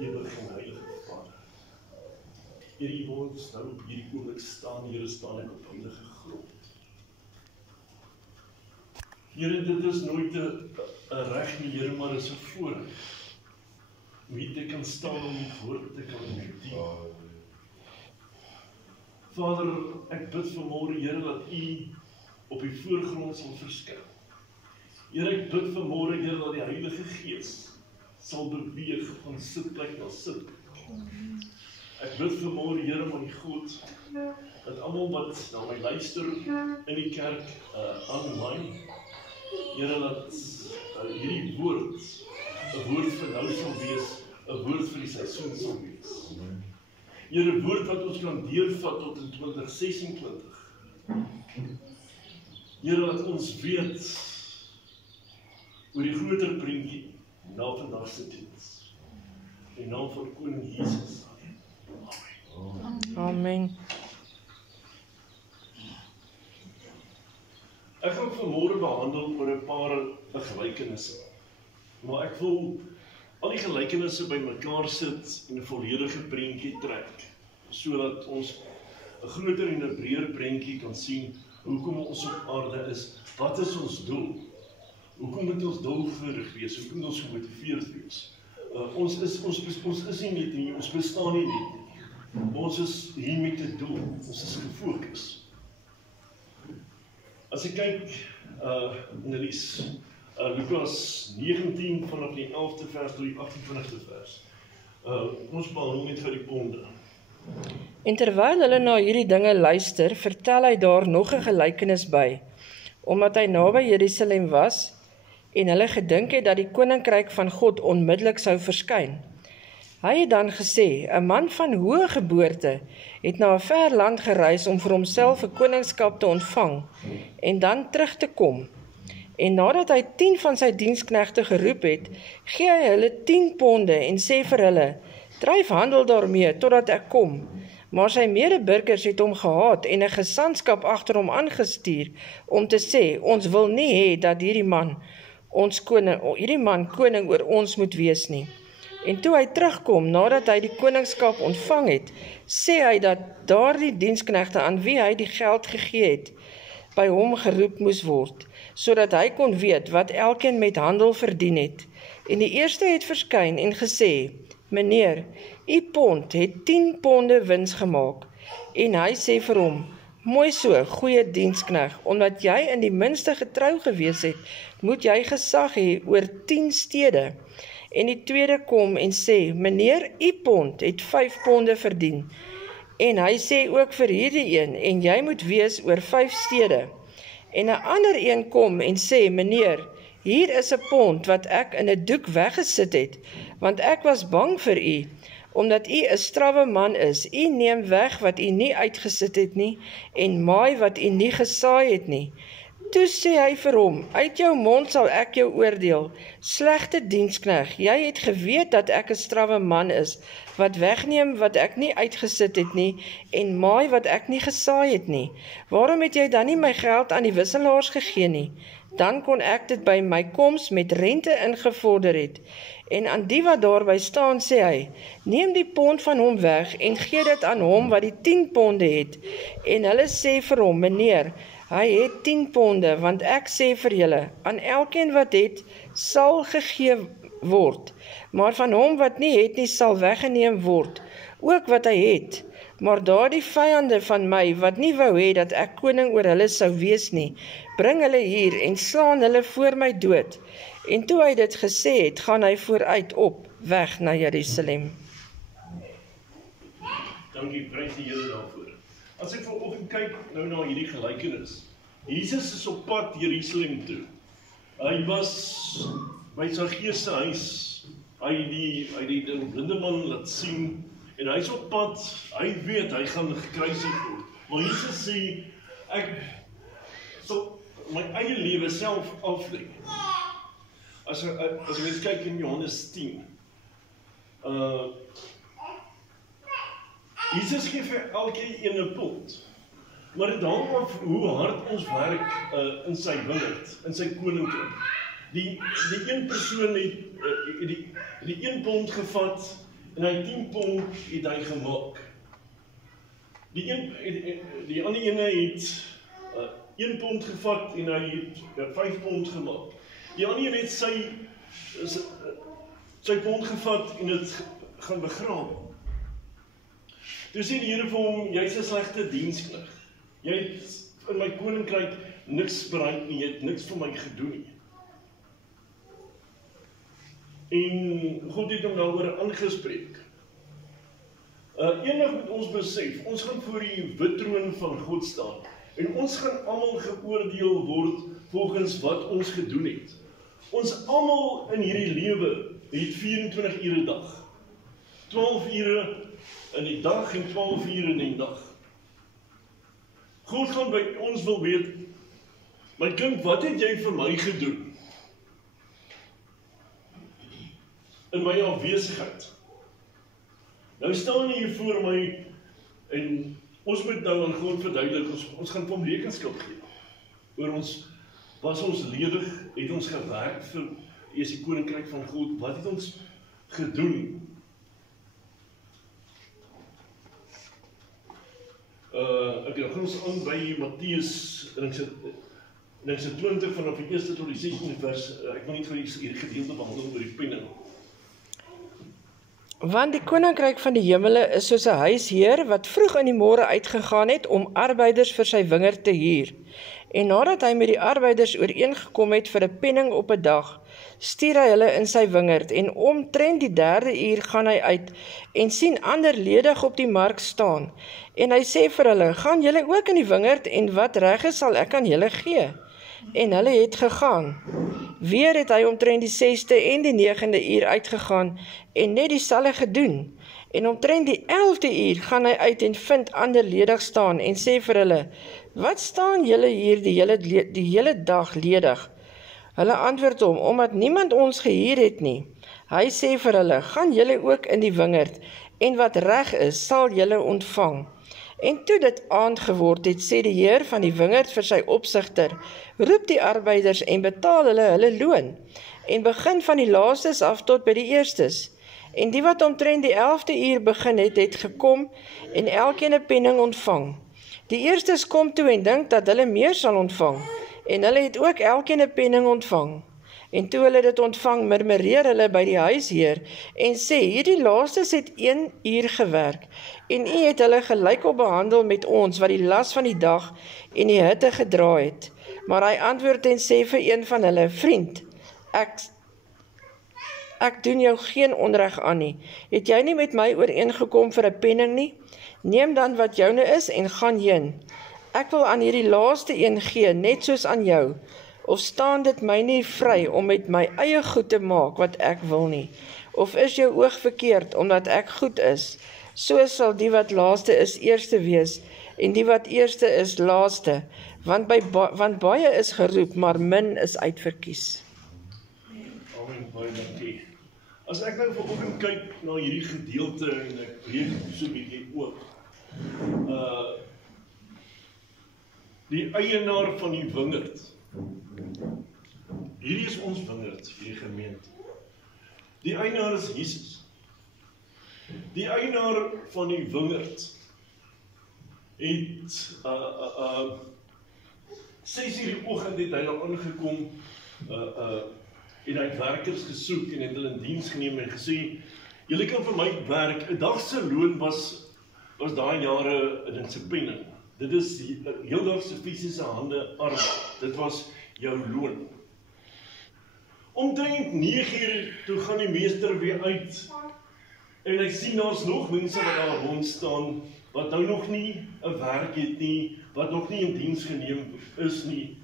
ewige en heilige Vader. Here, U wil ons nou op hierdie oomblik staan, Here, staan ek op heilige grond. Here, dit is nooit 'n reg nie, Here, maar is 'n voorreg om hier te kan staan om die woord te kan bedien. Vader, ek bid vanmôre, Here, dat U op die voorgrond sal verskyn. Here, ek bid vanmôre, Here, dat die Heilige Gees sal beweeg van sitplek na sitplek. Ek bid vanmôre, Here, my God, dat almal wat na my luister in die kerk online, Here, dat hierdie woord 'n woord vir nou sal wees, 'n woord vir die seisoen sal wees. Here, 'n woord wat ons kan deurvat tot in 2026. Here, dat ons weet oor die groter prentjie na vandag se diens. In die naam van Koning Jesus. Amen. Ek gaan vanmôre behandel oor 'n paar gelykenisse. Maar ek wil al die gelykenisse bymekaar sit en 'n volledige prentjie trek, sodat ons 'n groter en 'n breër prentjie kan sien hoekom ons op aarde is. Wat is ons doel? Hoekom moet ons doelgerig wees? Hoekom moet ons gemotiveerd wees? Ons is nie net nie, ons bestaan nie net nie. Ons is hier met 'n doel. Ons is gefokus. As ek kyk Annelies, Lukas 19 vanaf die 11de vers tot die 28de vers. Ons behandel net vir die ponde. En terwyl hulle na hierdie dinge luister, vertel hy daar nog 'n gelykenis by, omdat hy naby Jerusalem was en hulle gedink het dat die koninkryk van God onmiddellik sou verskyn. Hy het dan gesê, 'n man van hoë geboorte het na 'n ver land gereis om vir homself 'n koningskap te ontvang en dan terug te kom. En nadat hy 10 van sy diensknegte geroep het, gee hy hulle 10 ponde en sê vir hulle, dryf handel daarmee totdat ek kom. Maar sy medeburgers het hom gehaat en 'n gesandskap agter hom aangestuur om te sê, ons wil nie hê dat hierdie man koning oor ons moet wees nie. En toe hy terugkom, nadat hy die koningskap ontvang het, sê hy dat daardie diensknegte aan wie hy die geld gegee het, by hom geroep moes word, sodat hy kon weet wat elkeen met handel verdien het. En die eerste het verskyn en gesê, meneer, u pond het 10 ponde wins gemaak. En hy sê vir hom, mooi so, goeie dienskneg, omdat jy in die minste getrou gewees het, moet jy gesag hê oor 10 stede. En die tweede kom en sê, meneer, u pond het 5 ponde verdien. En hy sê ook vir hierdie een, en jy moet wees oor 5 stede. En 'n ander een kom en sê, meneer, hier is 'n pond wat ek in 'n doek weggesit het, want ek was bang vir u, omdat u 'n strawwe man is. U neem weg wat u nie uitgesit het nie, en maai wat u nie gesaai het nie. Toe sê hy vir hom, uit jou mond sal ek jou oordeel, slegte dienskneg, jy het geweet dat ek 'n strawwe man is, wat wegneem wat ek nie uitgesit het nie, en maai wat ek nie gesaai het nie. Waarom het jy dan nie my geld aan die wisselaars gegee nie? Dan kon ek dit by my koms met rente ingevorder het. En aan die wat daarby staan, sê hy, neem die pond van hom weg en gee dit aan hom wat die 10 ponde het. En hulle sê vir hom, meneer, hy het 10 ponde, want ek sê vir julle, aan elkeen wat het, sal gegee word, maar van hom wat nie het nie, sal weggeneem word, ook wat hy het. Maar daardie vyande van my, wat nie wou hê dat ek koning oor hulle sou wees nie, bring hulle hier en slaan hulle voor my dood. En toe hy dit gesê het, gaan hy vooruit op, weg na Jerusalem. Dankie, prys die Here daarvoor. As ek vanoggend kyk nou na hierdie gelykenis, Jesus is op pad Jerusalem toe. Hy was by Saggeus se huis, hy het die blinde man laat sien, en hy is op pad, hy weet, hy gaan gekruisig word. Maar Jesus sê, ek sal my eie lewe self aflê. As ek net kyk in Johannes 10, Jesus gee vir elkeen 'n pond. Maar dit hang af hoe hard ons werk in sy wingerd, in sy koninkryk. Die een persoon het die 1 pond gevat en hy 10 pond het hy gemaak. Die ander ene het 1 pond gevat en hy het 5 pond gemaak. Die ander ene het sy pond gevat en het gaan begrawe. Toe sê die Here vir hom, jy's 'n slegte diensknegt. Jy het in my koninkryk niks bereik nie, jy het niks vir my gedoen nie. En God het hom daaroor aangespreek. Eendag moet ons besef, ons gaan voor die wit troon van God staan, en ons gaan almal geoordeel word volgens wat ons gedoen het. Ons almal in hierdie lewe het 24 ure 'n dag. 12 ure in die dag en 12 ure in die dag. God gaan by ons wil weet, my kind, wat het jy vir my gedoen? In my afwesigheid. Nou staan jy hier voor my, en ons moet nou aan God verduidelik, ons gaan vir hom rekenskap gee. Oor ons, was ons ledig, het ons gewerk vir die koninkryk van God, wat het ons gedoen? Ek gaan ons aan by Matteus, en ek sit 20 vanaf die 1 tot die 16 vers, ek wil nie vir hierdie gedeelte behandel oor die penning. Want die koninkryk van die hemele is soos 'n huisheer wat vroeg in die môre uitgegaan het om arbeiders vir sy wingerd te huur. En nadat hy met die arbeiders ooreengekom het vir 'n penning op 'n dag, stuur hy hulle in sy wingerd, en omtrent die 3de uur gaan hy uit en sien ander ledig op die mark staan. En hy sê vir hulle, gaan julle ook in die wingerd, en wat reg is sal ek aan julle gee. En hulle het gegaan. Weer het hy omtrent die 6de en die 9de uur uitgegaan en net dieselfde gedoen. En omtrent die 11de uur gaan hy uit en vind ander ledig staan en sê vir hulle, wat staan julle hier die hele dag ledig? Hulle antwoord hom, omdat niemand ons gehuur het nie. Hy sê vir hulle, gaan julle ook in die wingerd, en wat reg is, sal julle ontvang. En toe dit aand geword het, sê die heer van die wingerd vir sy opsigter, roep die arbeiders en betaal hulle loon, en begin van die laastes af tot by die eerstes. En die wat omtrent die 11de uur begin het gekom, en elkeen 'n penning ontvang. Die eerstes kom toe en dink dat hulle meer sal ontvang, en hulle het ook elkeen 'n penning ontvang. En toe hulle dit ontvang, murmureer hulle by die huisheer, en sê, hierdie laastes het 1 uur gewerk, en u het hulle gelykop behandel met ons, wat die las van die dag en die hitte gedra het. Maar hy antwoord en sê vir een van hulle, vriend, ek doen jou geen onreg aan nie. Het jy nie met my ooreengekom vir 'n penning nie? Neem dan wat joune is en gaan heen. Ek wil aan hierdie laaste een gee, net soos aan jou. Of staan dit my nie vry om met my eie goed te maak wat ek wil nie? Of is jou oog verkeerd omdat ek goed is? So sal die wat laaste is eerste wees, en die wat eerste is laaste, want baie is geroep, maar min is uitverkies. Amen, baie dankie. As ek nou vanoggend kyk na hierdie gedeelte en ek breek so 'n bietjie oop. Die eienaar van die wingerd. Hierdie is ons wingerd, hierdie gemeente. Die eienaar is Jesus. Die eienaar van die wingerd het 6 uur die oggend het hy nou aangekom en hy het werkers gesoek en het hulle in diens geneem en gesê, julle kan vir my werk, 'n dag se loon was daai jare in 'n penning. Dit is heeldagse fisiese hande arbeid. Dit was jou loon. Omtrent 9 uur toe gaan die meester weer uit en hy sien daar's nog mense wat daar rond staan wat nou nog nie 'n werk het nie, wat nog nie in diens geneem is nie.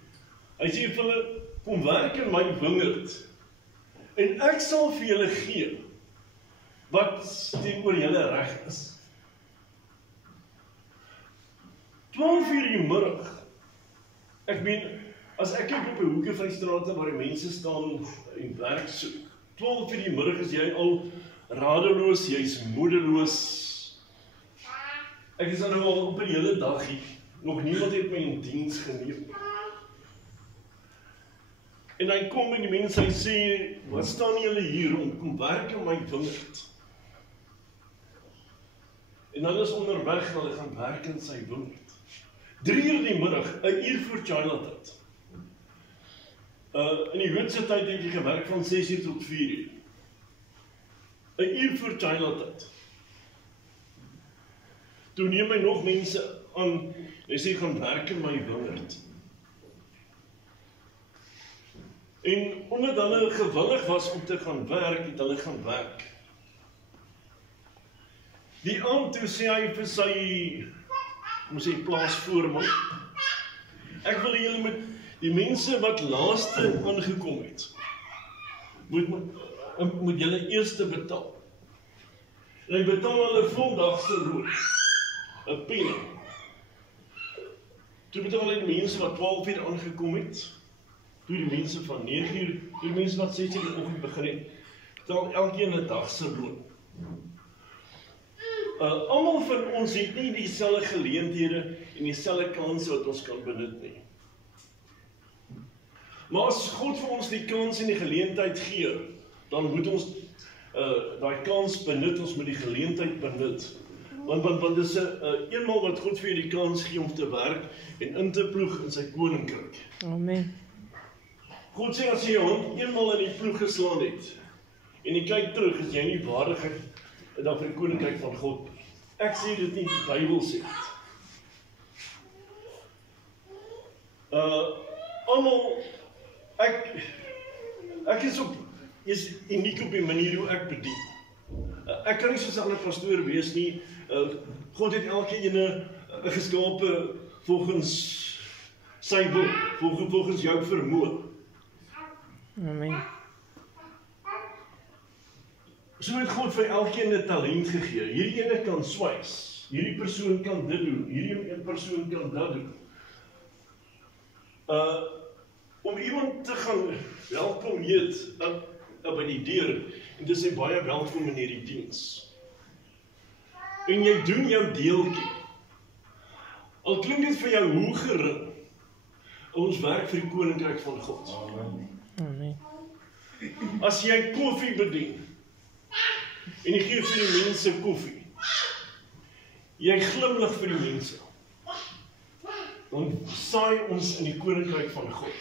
Hy sê vir hulle, kom werk in my wingerd en ek sal vir julle gee wat teenoor julle reg is. 12 uur die middag. Ek meen, as ek kyk op die hoeke van die strate waar die mense staan en werk soek, 12 uur die middag is jy al radeloos, jy's moedeloos. Ek is nou al op 'n hele dag hier, nog niemand het my in diens geneem. En hy kom en die mense, hy sê, wat staan julle hier om, kom werk in my wingerd? En hulle is onderweg en hulle gaan werk in sy wingerd. 3 uur die middag, 1 uur voor China-tyd. In die Joodse tyd het jy gewerk van 6 uur tot 4 uur. 1 uur voor China-tyd. Toe neem hy nog mense aan, en sê gaan werk in my wingerd. En omdat hulle gewillig was om te gaan werk, het hulle gaan werk. Die aand toe sê hy vir sy plaasvoorman, ek wil julle met die mense wat laaste aangekom het, moet julle eerste betaal. En hy betaal hulle voldagse rood, 'n penny. Toe betaal hy die mense wat 12 uur aangekom het, toe die mense van 9 uur, toe die mense wat 6 uur die oggend begin het, betaal elkeen 'n dag se loon. Almal van ons het nie dieselfde geleenthede en dieselfde kanse wat ons kan benut nie. Maar as God vir ons die kans en die geleentheid gee, dan moet ons daai kans benut, ons moet die geleentheid benut. Want dit is eenmaal wat God vir jou die kans gee om te werk en in te ploeg in sy koninkryk. Amen. God sê as jy jou hand eenmaal in die ploeg geslaan het, en jy kyk terug, is jy nie waardig dan vir die koninkryk van God. Ek sê dit nie, die Bybel sê dit. Almal, ek is uniek op die manier hoe ek bedien. Ek kan nie soos 'n ander pastoor wees nie. God het elkeen geskape volgens sy wil, volgens jou vermoë. Amen. So het God vir elkeen 'n talent gegee. Hierdie ene kan swys, hierdie persoon kan dit doen, hierdie een persoon kan dat doen. Om iemand te gaan welkom heet by die deur en te sê baie welkom in hierdie diens. En jy doen jou deeltjie. Al klink dit vir jou hoe gering, ons werk vir die koninkryk van God. Amen. As jy koffie bedien, en jy gee vir die mense koffie, jy glimlag vir die mense, dan saai ons in die koninkryk van God.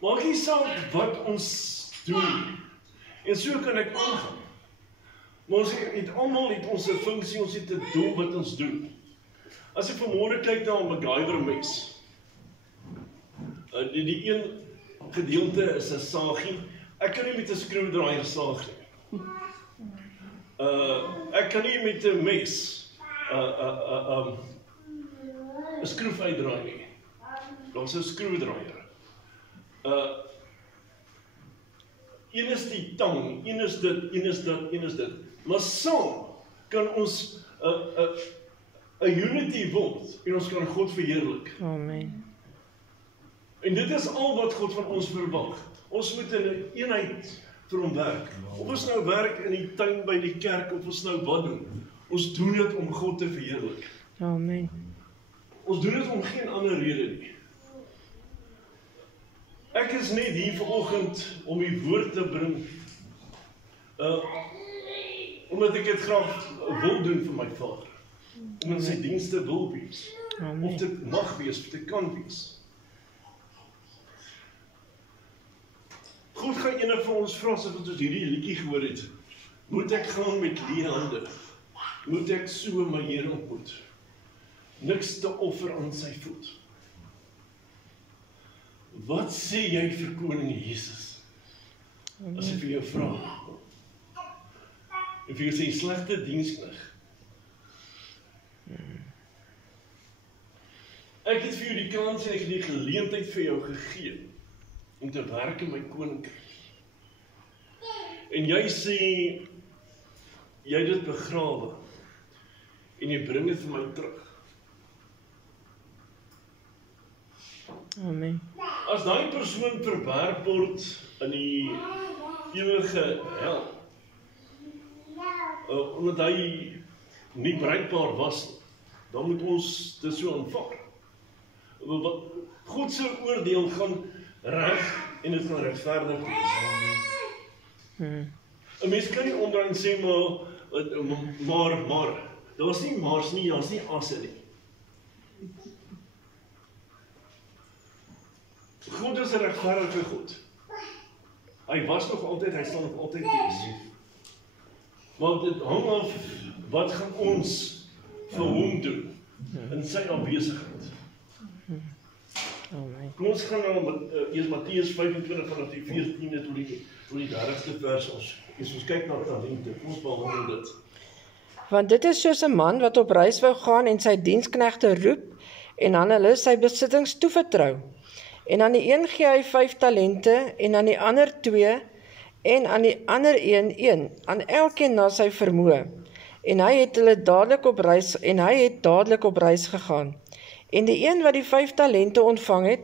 Maak nie saak wat ons doen, en so kan ek aangaan. Maar ons het almal ons 'n funksie, ons het 'n doel wat ons doen. As ek vanmôre kyk na 'n MacGyver mes, die een gedeelte is 'n saagie. Ek kan nie met 'n skroewedraaier saag nie. Ek kan nie met 'n mes 'n skroef uitdraai nie. Daar's 'n skroewedraaier. Een is die tang, een is dit, een is dat, een is dit. Maar saam kan ons 'n unity word en ons kan God verheerlik. Amen. En dit is al wat God van ons verwag. Ons moet in 'n eenheid vir hom werk. Of ons nou werk in die tuin by die kerk, of ons nou wat doen. Ons doen dit om God te verheerlik. Amen. Ons doen dit om geen ander rede nie. Ek is net hier vanoggend om die woord te bring, omdat ek dit graag wil doen vir my Vader. Om in sy dienste wil wees. Amen. Of dit mag wees, of dit kan wees. God gaan ene van ons vra, as ons hierdie liedjie gehoor het, moet ek gaan met leë hande, moet ek so my Here ontmoet, niks te offer aan sy voet. Wat sê jy vir koning Jesus, as hy vir jou vra, en vir jou sê, slegte diensknegt, ek het vir jou die kans en ek het die geleentheid vir jou gegee, om te werk in my koninkryk. En jy sê, jy het dit begrawe, en jy bring dit vir my terug. Amen. As daai persoon verwerp word in die ewige hel, omdat hy nie bruikbaar was, dan moet ons dit so aanvaar. God se oordeel gaan reg en dit gaan regverdig wees. 'n mens kan nie omdraai en sê, maar, daar was nie maars nie, daar was nie asse nie. God is 'n regverdige God. Hy was nog altyd, hy sal nog altyd wees. Maar dit hang af, wat gaan ons vir hom doen, in sy afwesigheid. Kom ons gaan nou eers Matteus 25 vanaf die 14de tot die 30ste vers. Ons kyk na talente, ons behandel dit. Want dit is soos 'n man wat op reis wou gaan en sy diensknegte roep en aan hulle sy besittings toevertrou. En aan die een gee hy 5 talente en aan die ander 2 en aan die ander 1, aan elkeen na sy vermoë. En hy het dadelik op reis gegaan. En die een wat die 5 talente ontvang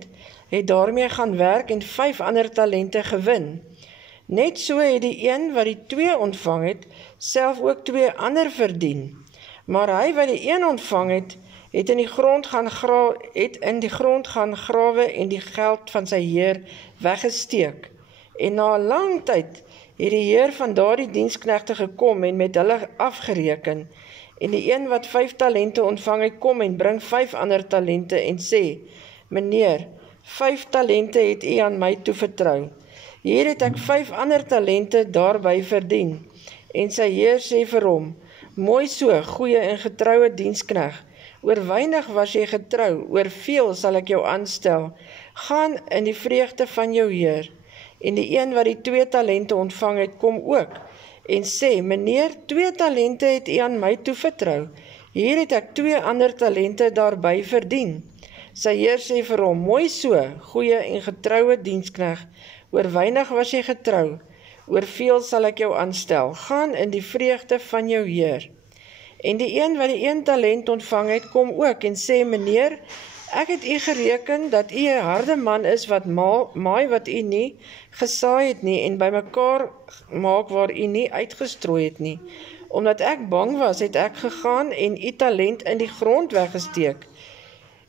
het daarmee gaan werk en 5 ander talente gewin. Net so het die een wat die 2 ontvang het, self ook 2 ander verdien. Maar hy wat die 1 ontvang het in die grond gaan grawe en die geld van sy heer weggesteek. En na 'n lang tyd het die heer van daardie diensknegte gekom en met hulle afgereken. En die een wat 5 talente ontvang het, kom en bring 5 ander talente en sê, meneer, 5 talente het u aan my toevertrou. Hier het ek 5 ander talente daarby verdien. En sy heer sê vir hom, mooi so, goeie en getroue dienskneg. Oor weinig was jy getrou, oor veel sal ek jou aanstel. Gaan in die vreugde van jou heer. En die een wat die 2 talente ontvang het, kom ook en sê, meneer, 2 talente het u aan my toevertrou. Hier het ek 2 ander talente daarby verdien. Sy heer sê vir hom, mooi so, goeie en getroue dienskneg. Oor weinig was jy getrou, oor veel sal ek jou aanstel. Gaan in die vreugde van jou heer. En die een wat die 1 talent ontvang het, kom ook en sê, meneer, ek het u gereken dat u 'n harde man is wat maai wat u nie gesaai het nie en bymekaar maak waar u nie uitgestrooi het nie. Omdat ek bang was, het ek gegaan en u talent in die grond weggesteek.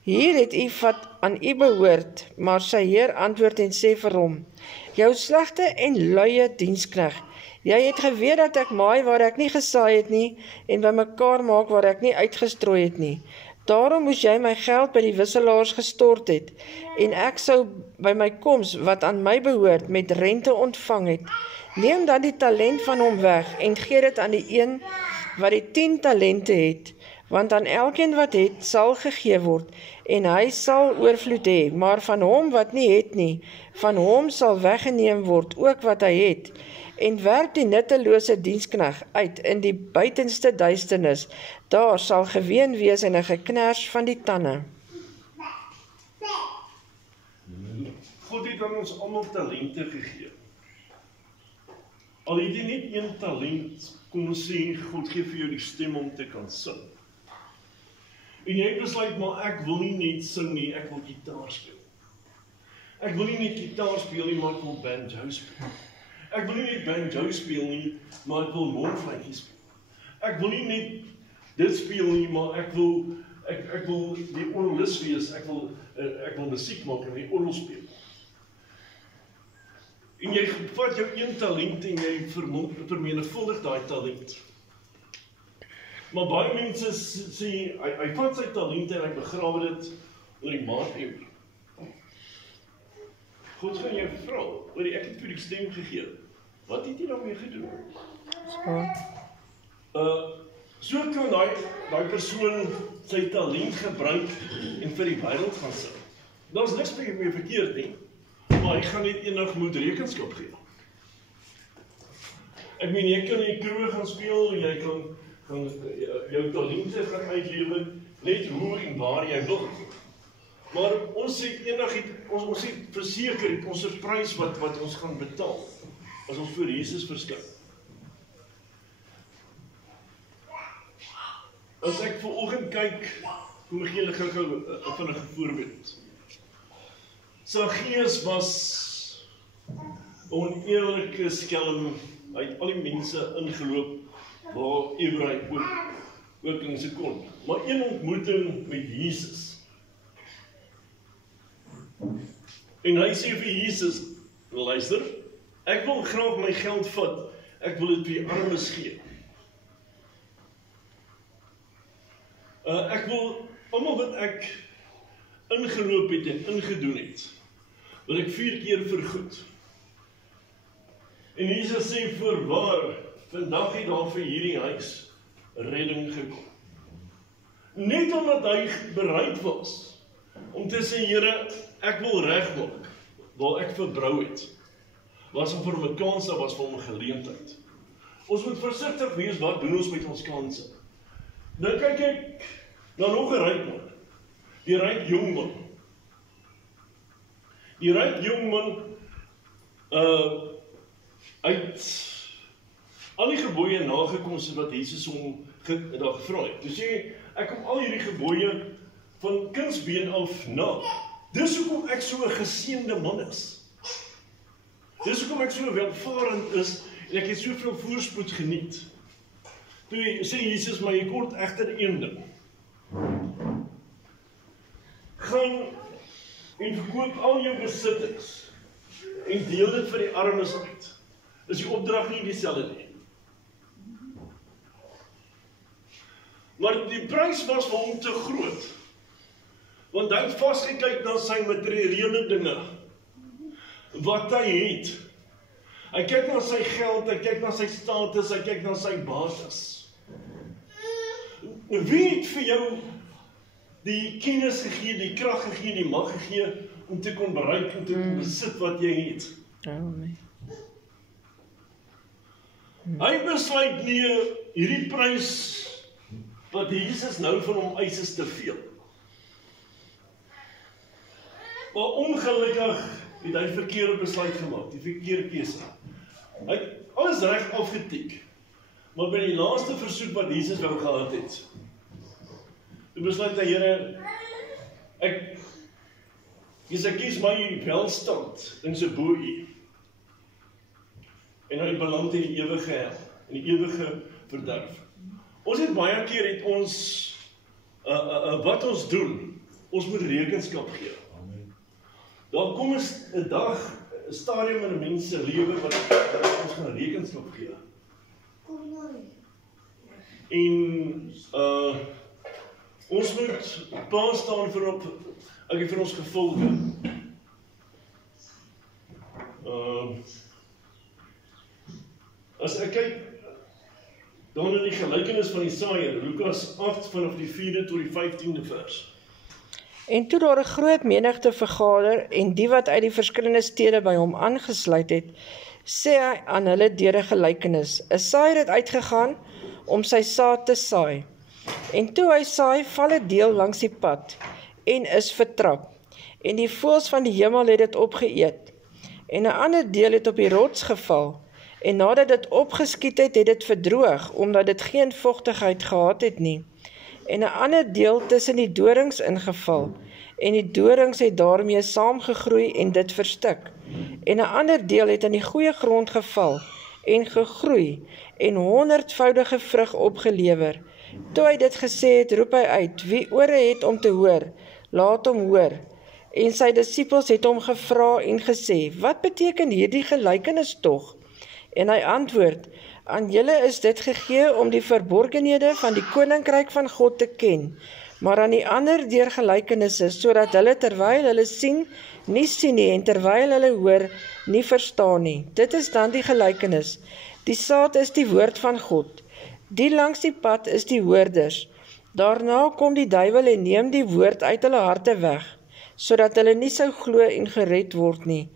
Hier het u wat aan u behoort, maar sy heer antwoord en sê vir hom, jou slegte en luie dienskneg, jy het geweet dat ek maai waar ek nie gesaai het nie en bymekaar maak waar ek nie uitgestrooi het nie. Daarom moes jy my geld by die wisselaars gestort het, en ek sou by my koms wat aan my behoort met rente ontvang het. Neem dan die talent van hom weg en gee dit aan die een wat die 10 talente het, want aan elkeen wat het, sal gegee word, en hy sal oorvloed hê, maar van hom wat nie het nie, van hom sal weggeneem word, ook wat hy het. En werp die nuttelose dienskneg uit in die buitenste duisternis, daar sal geween wees en 'n geknars van die tande. God het aan ons almal talente gegee. Al het jy net 1 talent, kom ons sê, God gee vir jou die stem om te kan sing. En jy besluit, maar ek wil nie net sing nie, ek wil gitaar speel. Ek wil nie net gitaar speel nie, maar ek wil banjo speel. Ek wil nie net banjo speel nie, maar ek wil mondfluitjie speel. Ek wil nie net dit speel nie, maar ek wil die orgelis wees, ek wil musiek maak en die orgel speel. En jy vat jou 1 talent en jy vermenigvuldig daai talent. Maar baie mense sê, hy vat sy talente en hy begrawe dit onder die maatemmer. God gaan jou vra, oor ek het vir die stem gegee. Wat het jy daarmee gedoen? So kan daai persoon sy talent gebruik en vir die wêreld gaan sing. Daar's niks mee verkeerd nie, maar hy gaan net eendag moet rekenskap gee. Ek meen, jy kan in die kroeg gaan speel, jy kan jou talente gaan uitlewe, net hoe en waar jy wil. Maar ons sê eendag ons het verseker ons prys wat ons gaan betaal as ons voor Jesus verskyn. As ek vanoggend kyk, kom ek gee julle gou 'n vinnige voorbeeld. Saggeus was 'n oneerlike skelm, hy het al die mense ingeloop waar Ebrei ook in sy kon. Maar een ontmoeting met Jesus. En hy sê vir Jesus, luister, ek wil graag my geld vat Ek wil dit vir die armes gee. Ek wil almal wat ek ingeloop het en ingedoen het, wil ek 4 keer vergoed. En Jesus sê voorwaar, vandag het daar vir hierdie huis redding gekom. Net omdat hy bereid was om te sê, Here, ek wil regmaak waar ek verbrou het. Was om vir my kans, was vir hom 'n geleentheid. Ons moet versigtig wees, wat doen ons met ons kanse? Nou kyk ek na nog 'n ryk man. Die ryk jongman. Die ryk jongman uit al die gebooie nagekom het wat Jesus hom gevra het. Dus ek kom al hierdie gebooie van kindsbeen af na. Dis hoekom ek so 'n geseënde man is. Dis hoekom ek so welvarend is en ek het soveel voorspoed geniet. Toe sê Jesus, maar jy kort egter een ding. Gaan en verkoop al jou besittings en deel dit vir die armes uit. Is die opdrag nie dieselfde nie. Maar die prys was vir hom te groot. Want hy het vasgekyk na sy materiële dinge. Wat hy het. Hy kyk na sy geld, hy kyk na sy status, hy kyk na sy bates. Wie het vir jou die kennis gegee, die krag gegee, die mag gegee om te kon bereik, om te kon besit wat jy het? Hy besluit nie, hierdie prys wat Jesus nou van hom eis is te veel. Maar ongelukkig het hy verkeerde besluit gemaak, die verkeerde keuse. Hy het alles reg afgetik, maar by die laaste versoek wat Jesus wou gehad het, toe besluit hy, Here, ek kies my welstand in sy bo U. En hy beland in die ewige hel, in die ewige verderf. Ons het baie keer het ons, wat ons doen, ons moet rekenskap gee. Daar kom 'n dag, 'n stadium in 'n mens se lewe wat ons gaan rekenskap gee. En ons moet pa staan vir ons gevolge. As ek kyk dan in die gelykenis van die saaiër, Lukas 8 vanaf die 4de tot die 15de vers. En toe daar 'n groot menigte vergader en die wat uit die verskillende stede by hom aangesluit het, sê hy aan hulle deur 'n gelykenis. 'n Saaiër het uitgegaan om sy saad te saai. En toe hy saai, val 'n deel langs die pad en is vertrap. En die voëls van die hemel het dit opgeëet. En 'n ander deel het op die rots geval. En nadat dit opgeskiet het, het dit verdroog, omdat dit geen vochtigheid gehad het nie. En 'n ander deel tussen die dorings ingeval, en die dorings het daarmee saamgegroei en dit verstik. En 'n ander deel het in die goeie grond geval, en gegroei, en 100voudige vrug opgelewer. Toe hy dit gesê het, roep hy uit, wie ore het om te hoor, laat hom hoor. En sy disippels het hom gevra en gesê, wat beteken hierdie gelykenis tog? En hy antwoord, aan julle is dit gegee om die verborgenhede van die koninkryk van God te ken, maar aan die ander deur gelykenisse, sodat hulle terwyl hulle sien, nie sien nie, en terwyl hulle hoor, nie verstaan nie. Dit is dan die gelykenis. Die saad is die woord van God. Die langs die pad is die hoorders. Daarna kom die duiwel en neem die woord uit hulle harte weg, sodat hulle nie sou glo en gered word nie.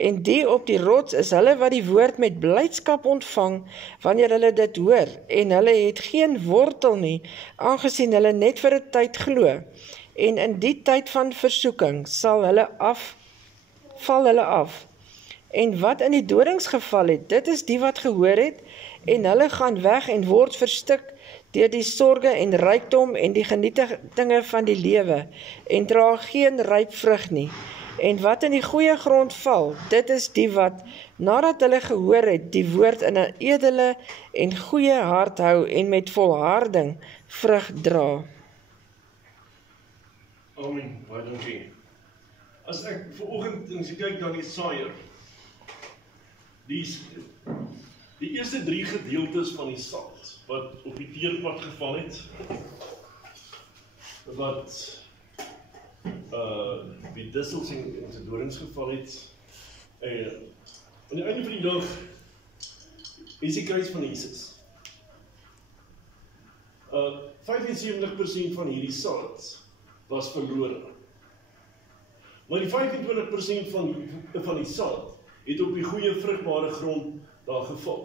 En die op die rots is hulle wat die woord met blydskap ontvang, wanneer hulle dit hoor, en hulle het geen wortel nie, aangesien hulle net vir 'n tyd glo. En in die tyd van versoeking val hulle af. En wat in die dorings geval het, dit is die wat gehoor het, en hulle gaan weg en word verstik deur die sorge en rykdom en die genietinge van die lewe, en dra geen ryp vrug nie. En wat in die goeie grond val, dit is die wat, nadat hulle gehoor het, die woord in 'n edele en goeie hart hou en met volharding vrug dra. Amen, baie dankie. As ek vanoggend kyk na die saaiër, Die eerste 3 gedeeltes van die saad, wat op die teerpad geval het, wat die dissels en die dorings geval het, aan die einde van die dag, is die kruis van Jesus. 75% van hierdie saad was verlore. Maar die 25% van die saad het op die goeie vrugbare grond daar geval.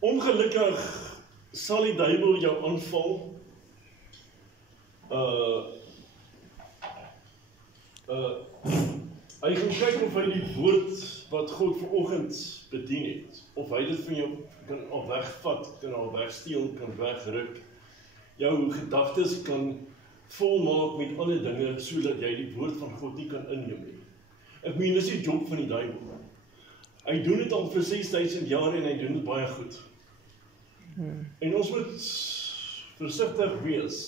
Ongelukkig sal die duiwel jou aanval. Hy gaan kyk of hy die woord wat God vanoggend bedien het, of hy dit van jou kan al wegvat, kan al wegsteel, kan wegruk, jou gedagtes kan volmaak met ander dinge, sodat jy die woord van God nie kan inneem nie. Ek meen, dis die job van die duiwel. Hy doen dit al vir 6000 jaar en hy doen dit baie goed. En ons moet versigtig wees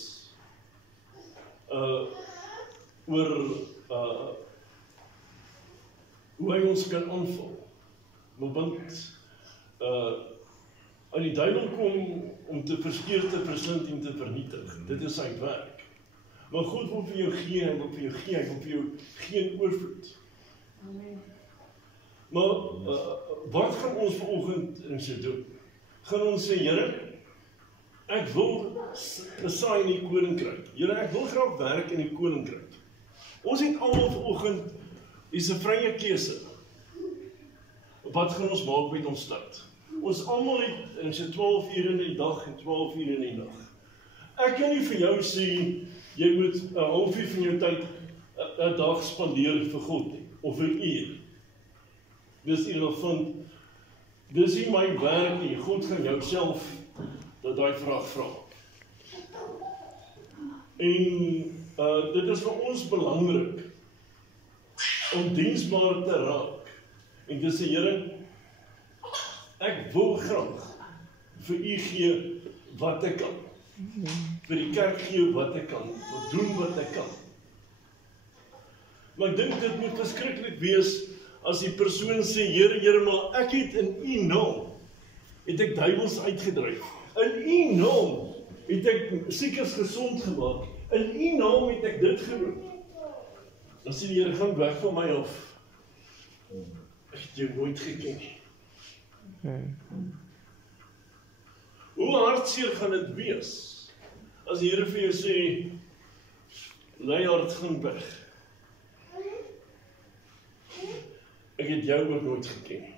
oor hoe hy ons kan aanval. Want aan die duiwel kom om te verskeer, te verslind en te vernietig. Dit is sy werk. Maar God wil vir jou gee, hy wil vir jou gee, hy wil vir jou geen oorvloed. Amen. Maar wat gaan ons vanoggend in sy doen? Gaan ons sê, Here, ek wil saai in die koninkryk. Here, ek wil graag werk in die koninkryk. Ons het almal vanoggend is 'n vrye keuse. Wat gaan ons maak met ons tyd? Ons almal het 12 ure in die dag en 12 ure in die nag. Ek kan nie vir jou sê, jy moet 'n halfuur van jou tyd 'n dag spandeer vir God nie, of 'n uur. Dis irrelevant. Dis nie my werk nie. God gaan jou self dat daai vraag vra. En dit is vir ons belangrik om diensbaar te raak. En te sê, Here, ek wil graag vir u gee wat ek kan. Vir die kerk gee wat ek kan. Wil doen wat ek kan. Maar ek dink dit moet verskriklik wees as die persoon sê, Here, maar ek het in u naam, het ek duiwels uitgedryf. In u naam het ek siekes gesond gemaak. In u naam het ek dit gedoen. Dan sê die Here, gaan weg van my af. Ek het jou nooit geken nie. Hoe hartseer gaan dit wees, as die Here vir jou sê, Leiaard, gaan weg. Ek het jou ook nooit geken nie.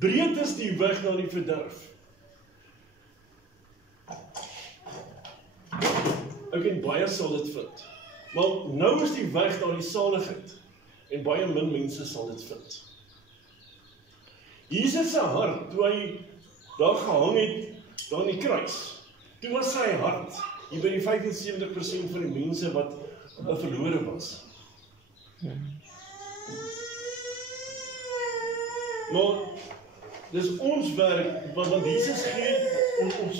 Breed is die weg na die verderf. Ek en baie sal dit vind. Maar nou is die weg na die saligheid. En baie min mense sal dit vind. Jesus se hart, toe hy daar gehang het, daar in die kruis, toe was sy hart, hier by die 75% van die mense wat verlore was. Maar dis ons werk, want Jesus gee ons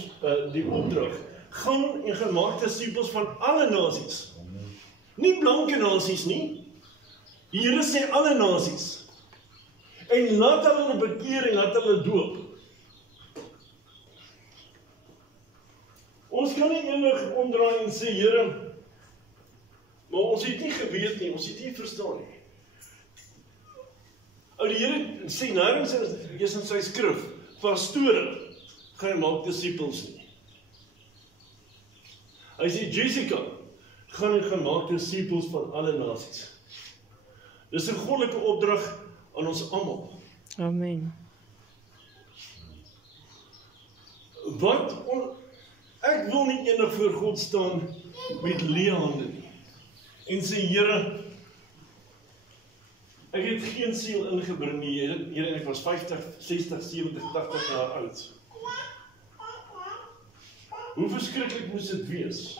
die opdrag, gaan en gaan maak disippels van alle nasies. Nie blanke nasies nie. Die Here sê alle nasies. En laat hulle bekeer en laat hulle doop. Ons kan nie enig omdraai en sê, Here, maar ons het nie geweet nie, ons het nie verstaan nie. Die Here sê nêrens in sy skrif, pastore gaan maak disippels nie. Hy sê, Jessica, gaan maak disippels van alle nasies. Dis 'n goddelike opdrag aan ons almal. Amen. Ek wil nie eendag voor God staan met leë hande nie. En sê, Here, ek het geen siel ingebring nie. Here, ek was 50, 60, 70, 80 jaar oud. Hoe verskriklik moes dit wees?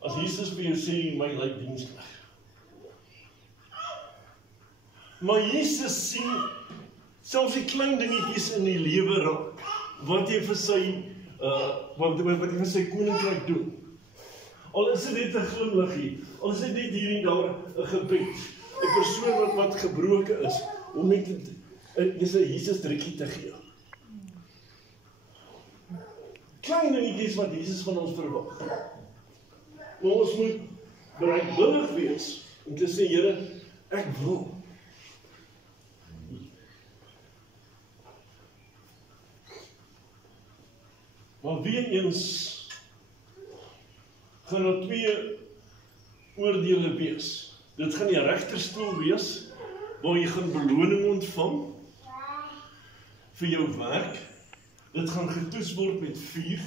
As Jesus vir jou sê, my lyk diensknegt. Maar Jesus sien selfs die klein dingetjies in die lewe raak, wat hy vir sy koninkryk doen. Al is dit net 'n glimlaggie, al is dit net hier en daar 'n gebed, 'n persoon wat gebroken is, om net 'n Jesus drukkie te gee. Klein dingetjies wat Jesus van ons verwag. Maar ons moet bereidwillig wees om te sê, Here, ek wil. Maar weer eens gaan daar 2 oordeele wees. Dit gaan die regterstoel wees, waar jy gaan beloning ontvang vir jou werk. Dit gaan getoets word met vuur.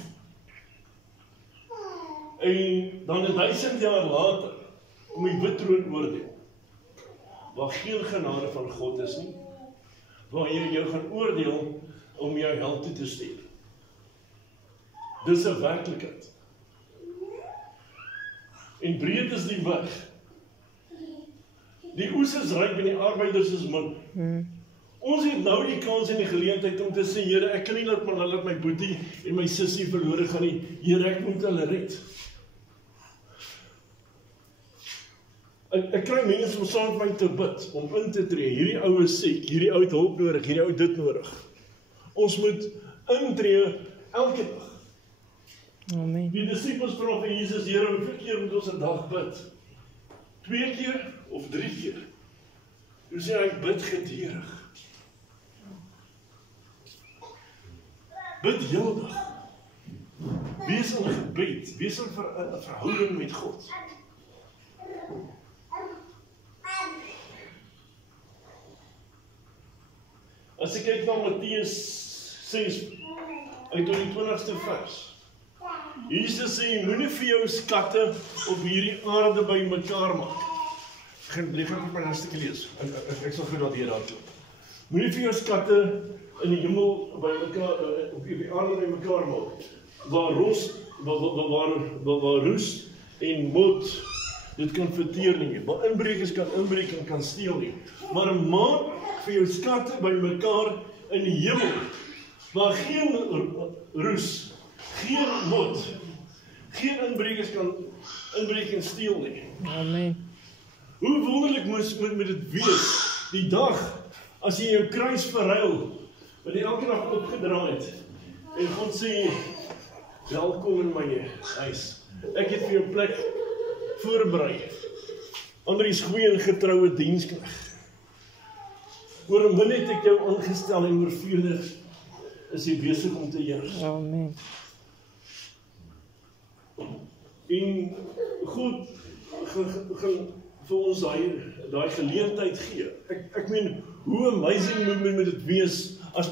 En dan 1000 jaar later, om die wittroon oordeel, waar geen genade van God is nie, waar jy jou gaan oordeel om jou hel toe te stuur. Dis 'n werklikheid. En breed is die weg. Die oes is ryk en die arbeiders is min. Ons het nou die kans en die geleentheid om te sê, Here, ek kan nie laat my boetie en my sussie verlore gaan nie. Here, ek moet hulle red. Ek kry mense om saam met my te bid, om in te tree. Hierdie ou is siek, hierdie ou het hulp nodig, hierdie ou het dit nodig. Ons moet intree elke dag. Amen. Die disippels vra vir Jesus, Here, hoeveel keer moet ons 'n dag bid? 2 keer of 3 keer? Toe sê hy, bid gedurig. Bid heeldag. Wees in gebed, wees in verhouding met God. As ek kyk na Matteus 6, uit tot die 20ste vers. Jesus sê, moenie vir jou skatte op hierdie aarde bymekaar maak. Ek gaan my stukkie lees. Ek sal gou dat hier daar klop. Moenie vir jou skatte in die hemel bymekaar, op die aarde bymekaar maak, waar roes en mot dit kan verteer nie, waar inbrekers kan inbreek en kan steel nie. Maar maak vir jou skatte bymekaar in die hemel, waar geen roes, geen mot, geen inbrekers kan inbreek en steel nie. Amen. Hoe wonderlik moet dit wees, die dag, as jy jou kruis verruil, wat jy elke dag opgedraai het, en God sê, welkom in my huis. Ek het vir jou plek voorberei. Andries goeie en getroue diensknegt. Oor 'n min het ek jou aangestel en oor 4 is jy besig om te heers. Amen. En God gaan vir ons daai geleentheid gee. Ek meen, hoe amazing moet dit wees as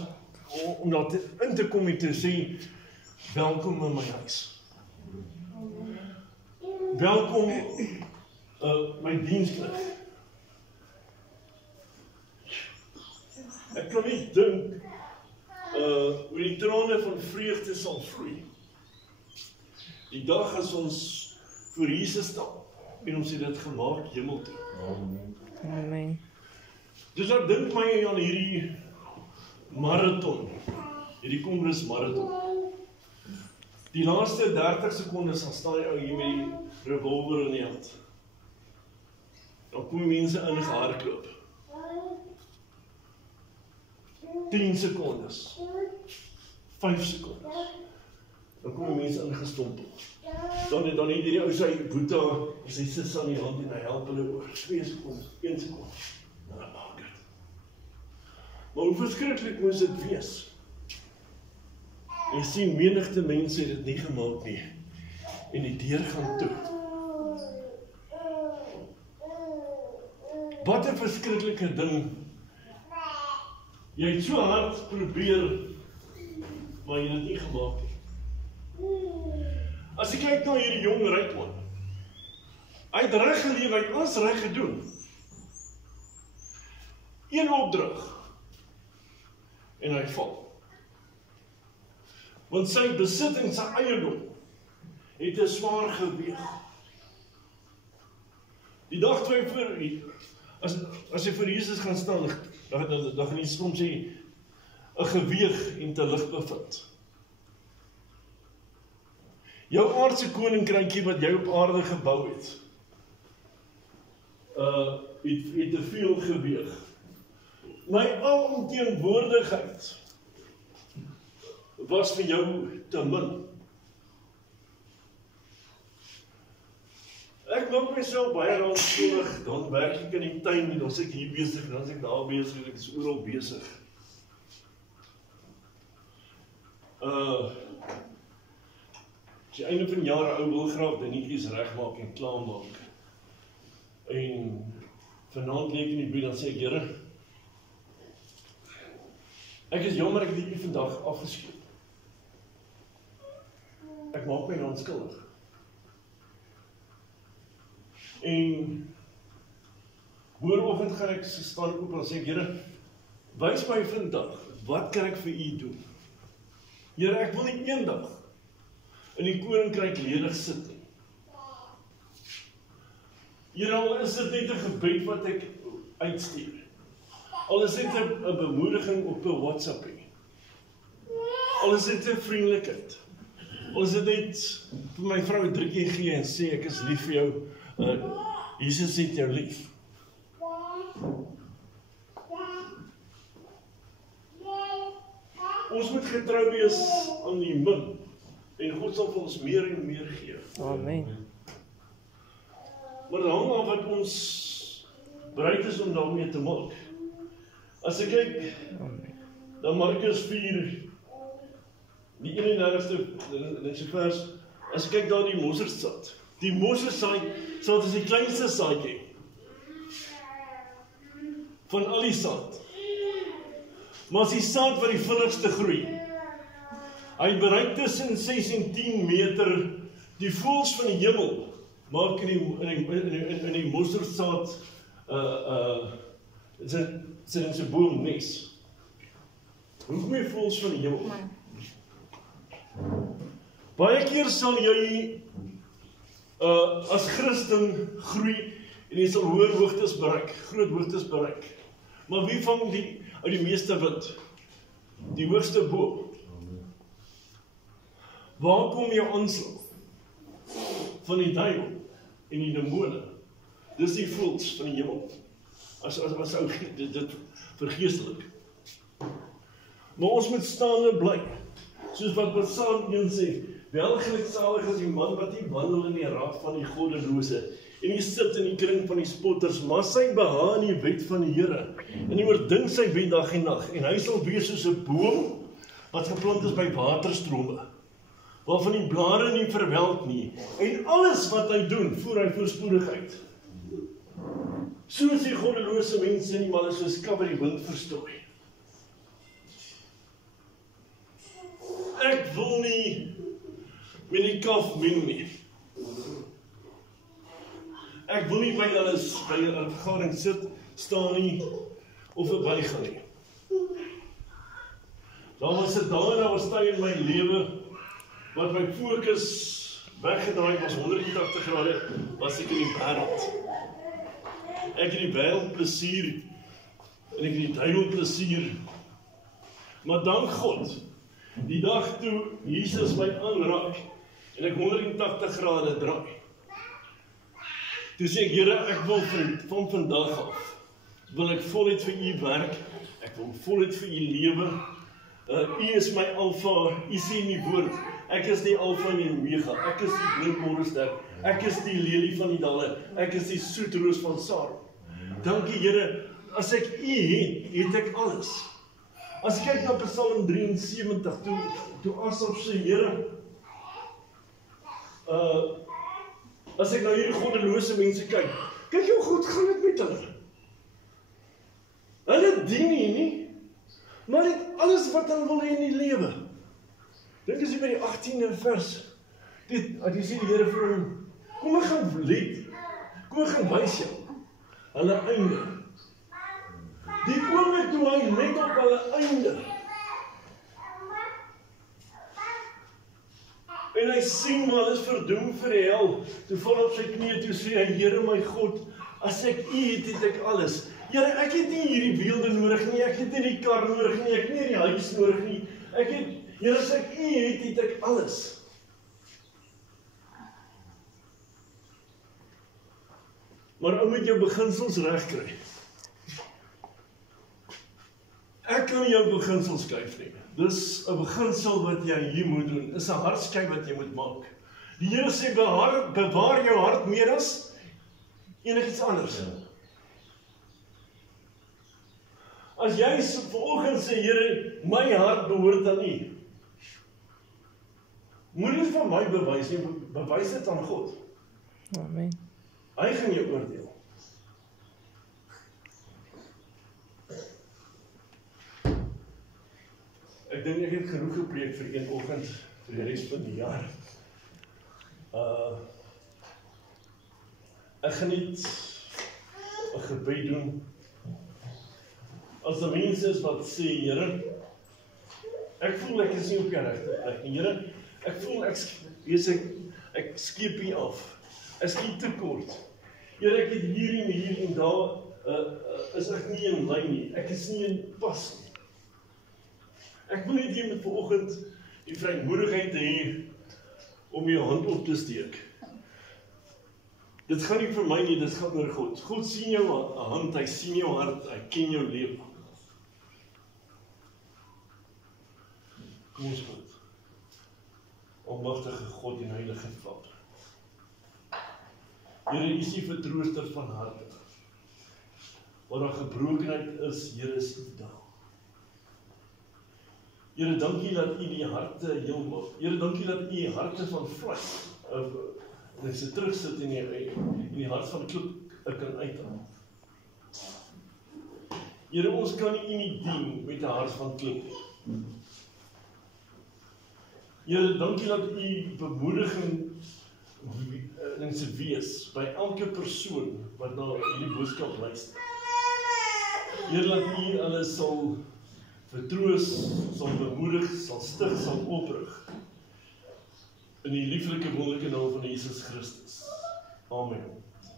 om daar in te kom en te sê, welkom in my huis. Welkom my diensknegt. Ek kan nie dink hoe die trane van vreugde sal vloei. Die dag as ons voor Jesus staan en ons het dit gemaak hemel toe. Amen. Dus ek dink my aan hierdie marathon, hierdie Komrus marathon. Die laaste 30 sekondes dan staan jy ou hier met die revolver in die hand. Dan kom die mense in gehardloop. 10 sekondes. 5 sekondes. Dan kom die mense ingestompel. Dan het hierdie ou sy boeta, sy sis aan die hand en hy help hulle oor. 2 sekondes, 1 sekonde. Dan maak dit. Maar hoe verskriklik moes dit wees? Jy sien, menigte mense het dit nie gemaak nie. En die deur gaan toe. Wat 'n verskriklike ding. Jy het so hard probeer, maar jy het dit nie gemaak nie. As jy kyk na hierdie jong Rytman, hy het reg geleef, hy het alles reg gedoen. Een opdrag, en hy val. Want sy besitting, sy eiendom, het 'n swaar geweeg. Die dag toe hy voor, as jy vir Jesus gaan staan, dan gaan jy soms sê, 'n geweeg en te lig bevind. Jou aardse koninkrykie wat jy op aarde gebou het, het te veel geweeg. My alomteenwoordigheid was vir jou te min. Ek maak myself baie rond skuldig, dan werk ek in die tuin, dan is ek hier besig, dan is ek daar besig, ek is oral besig. As jy einde van die jaar ou wil graag dingetjies regmaak en klaarmaak. En vanaand lê ek in die bed, dan sê ek, Here, ek is jammer ek het hierdie vandag afgeskeep. Ek maak my dan skuldig. En môreoggend gaan ek staan op en sê ek, Here, wys my vandag, wat kan ek vir u doen? Here, ek wil nie eendag in die koninkryk ledig sit nie. Here, al is dit net 'n gebed wat ek uitstuur. Al is dit 'n bemoediging op 'n WhatsApp nie. Al is dit 'n vriendelikheid. Al is dit net vir my vrou 'n drukkie gee en sê ek is lief vir jou. Jesus het jou lief. Ons moet getrou wees aan die min en God sal vir ons meer en meer gee. Amen. Maar dit hang af wat ons bereid is om daarmee te maak. As ek kyk, dan Markus 4, die 31ste vers, as ek kyk daar die mosterdsaad. Die mosterdsaad is die kleinste saadjie van al die saad. Maar as die saad wat die vinnigste groei. Hy bereik tussen 6 en 10 meter. Die voëls van die hemel maak in die mosterdsaad sit in sy boomnes. Hoe kom jy voëls van die hemel? Baie keer sal jy as Christen groei en jy sal hoër hoogtes bereik, groot hoogtes bereik. Maar wie vang uit die meeste wind? Die hoogste boom. Waar kom jou aanslag? Van die duiwel en die demone. Dis die voëls van die hemel. As ou dit vergeestelik. Maar ons moet staande bly. Soos wat Psalm 1 sê, welgeluksalig is die man wat nie wandel in die raad van die goddelose en nie sit in die kring van die spotters, maar sy behaag in die wet van die Here en hy oordink sy wet dag en nag en hy sal wees soos 'n boom wat geplant is by waterstrome waarvan die blare nie verwelk nie en alles wat hy doen voer hy voorspoedigheid. So is die goddelose mense nie, maar hulle soos kap wat die wind verstrooi. Ek wil nie met die kalf meng nie. Ek wil nie by hulle vergadering sit, staan nie, of verby gaan nie. Daar was 'n dae en daar was tye in my lewe, wat my fokus weggedraai was, 180 grade, was ek in die wêreld. Ek het die wêreld plesier, en ek het die duiwel plesier. Maar dank God, die dag toe Jesus my aanraak, en ek 180 grade draai. Toe sê ek, Here, ek wil van vandag af, wil ek voluit vir u werk, ek wil voluit vir u lewe, u is my alfa, u sê in die woord, ek is die alfa en die omega, ek is die blinkmorgenster, ek is die lelie van die dale, ek is die soetroos van Saron. Dankie Here, as ek u het ek alles. As ek kyk na Psalm 73, toe Asaf sê, Here, as ek na hierdie goddelose mense kyk hoe goed gaan dit met hulle. Hulle dien nie, maar dit alles wat hulle wil hê in die lewe. Dink as jy by die 18de vers, jy sê die Here vir hom, kom ek gaan let, kom ek gaan wys jou, hulle einde. Die oomblik toe hy let op hulle einde, en hy sien maar hulle is verdoem vir die hel, toe val op sy knie, toe sê hy, Here my God, as ek u het ek alles. Here, ek het nie hierdie weelde nodig nie, ek het nie die kar nodig nie, ek het nie die huis nodig nie, Here, as ek u het ek alles. Maar ou moet jou beginsels reg kry. Ek kan jou beginsels skryf nie. Dis 'n beginsel wat jy hier moet doen, is 'n hartskyk wat jy moet maak. Die Here sê bewaar jou hart meer as enigiets anders. As jy vanoggend sê, Here, my hart behoort aan U. Moenie vir my bewys nie, bewys dit aan God. Amen. Hy gaan jou oordeel. Ek dink ek het genoeg gepreek vir een oggend vir die res van die jaar. Ek gaan net 'n gebed doen. As daar mense is wat sê, Here, ek voel ek is nie op die regte plek nie. Here, ek voel ek skiep hier af. Ek skiet te kort. Here, ek het hier en daar is ek nie in lyn nie. Ek is nie in pas nie. Ek wil net hier met vanoggend die vrymoedigheid hê om jou hand op te steek. Dit gaan nie vir my nie, dit gaan oor God. God sien jou hand, hy sien jou hart, hy ken jou lewe. Kom ons bid. Almagtige God en heilige Vader. Here, U is die vertrooster van harte. Waar daar gebrokenheid is, Here, is U daar. Here, dankie dat U die harte heel maak. Here, dankie dat U harte van vleis en sy terugsit in die hart van klip kan uithaal. Here, ons kan U nie dien met 'n hart van klip nie. Here, dankie dat U bemoediging in sy wees by elke persoon wat na hierdie boodskap luister. Here, dat U alles sal vertroos, sal bemoedig, sal stig, sal oprig. In die lieflike wonderlike naam van Jesus Christus. Amen.